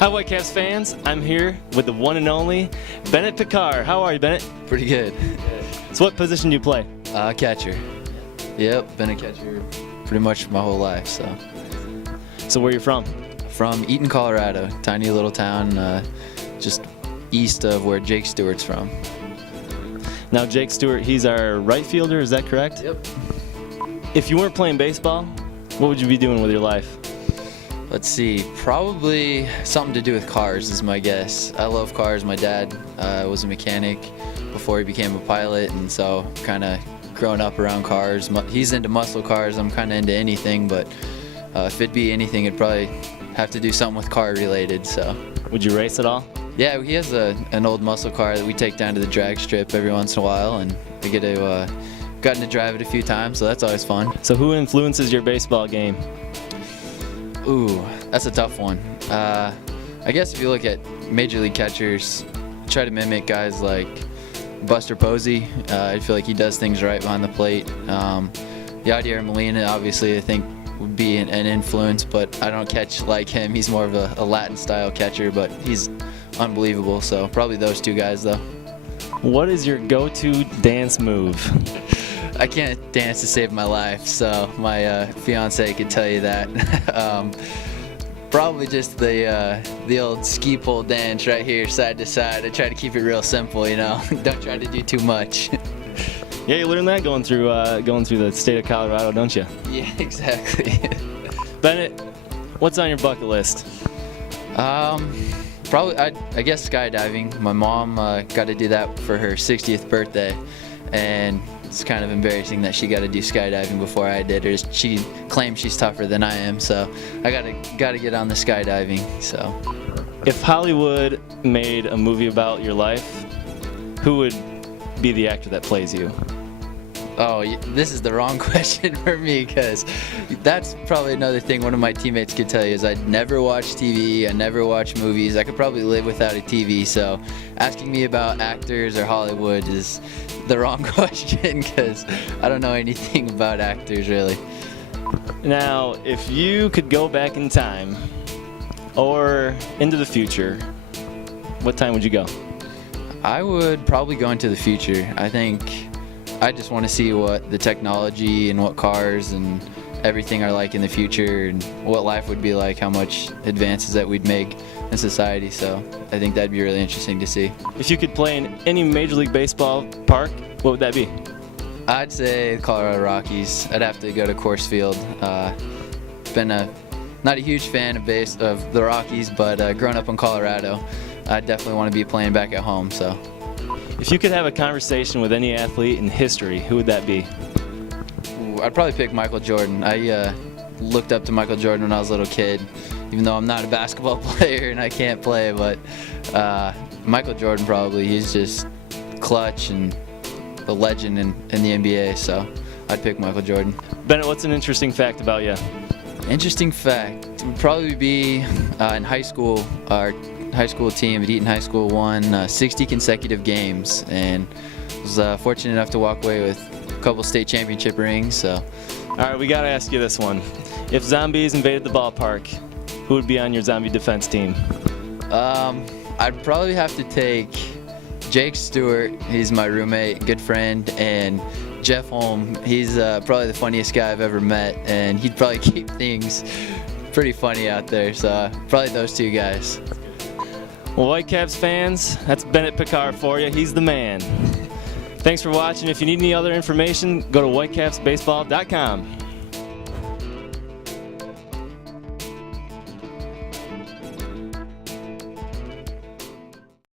Hi Whitecaps fans, I'm here with the one and only Bennett Pickar. How are you, Bennett? Pretty good. So what position do you play? Catcher. Yep, been a catcher pretty much my whole life. So where are you from? From Eaton, Colorado, tiny little town just east of where Jake Stewart's from. Now Jake Stewart, he's our right fielder, is that correct? Yep. If you weren't playing baseball, what would you be doing with your life? Let's see, probably something to do with cars is my guess. I love cars. My dad was a mechanic before he became a pilot, and so kind of growing up around cars. He's into muscle cars, I'm kind of into anything, but if it'd be anything, it'd probably have to do something with car related. So. Would you race at all? Yeah, he has an old muscle car that we take down to the drag strip every once in a while, and we get to gotten to drive it a few times, so that's always fun. So who influences your baseball game? Ooh, that's a tough one. I guess if you look at major league catchers, try to mimic guys like Buster Posey. I feel like he does things right behind the plate. Yadier Molina, obviously, I think would be an influence, but I don't catch like him. He's more of a Latin style catcher, but he's unbelievable. So probably those two guys, though. What is your go-to dance move? I can't dance to save my life, so my fiance could tell you that. Probably just the old ski pole dance right here, side to side. I try to keep it real simple, you know. Don't try to do too much. Yeah, you learn that going through the state of Colorado, don't you? Yeah, exactly. Bennett, what's on your bucket list? Probably, I guess skydiving. My mom got to do that for her 60th birthday, and it's kind of embarrassing that she got to do skydiving before I did. Or she claims she's tougher than I am, so I gotta get on the skydiving. So, if Hollywood made a movie about your life, who would be the actor that plays you? Oh, this is the wrong question for me, because that's probably another thing one of my teammates could tell you is I never watch TV, I never watch movies. I could probably live without a TV, so asking me about actors or Hollywood is the wrong question, because I don't know anything about actors really. Now, if you could go back in time or into the future, what time would you go? I would probably go into the future. I think I just want to see what the technology and what cars and everything are like in the future, and what life would be like, how much advances that we'd make in society. So I think that'd be really interesting to see. If you could play in any Major League Baseball park, what would that be? I'd say Colorado Rockies. I'd have to go to Coors Field. Been not a huge fan of the Rockies, but growing up in Colorado, I definitely want to be playing back at home. So. If you could have a conversation with any athlete in history, who would that be? I'd probably pick Michael Jordan. I looked up to Michael Jordan when I was a little kid, even though I'm not a basketball player and I can't play, but Michael Jordan probably. He's just clutch and a legend in the NBA, so I'd pick Michael Jordan. Bennett, what's an interesting fact about you? Interesting fact would probably be in high school, our high school team at Eaton High School won 60 consecutive games, and was fortunate enough to walk away with a couple state championship rings. So, all right, we got to ask you this one. If zombies invaded the ballpark, who would be on your zombie defense team? I'd probably have to take Jake Stewart. He's my roommate, good friend, and Jeff Holm. He's probably the funniest guy I've ever met, and he'd probably keep things pretty funny out there. So probably those two guys. Well, Whitecaps fans, that's Bennett Pickar for you. He's the man. Thanks for watching. If you need any other information, go to whitecapsbaseball.com.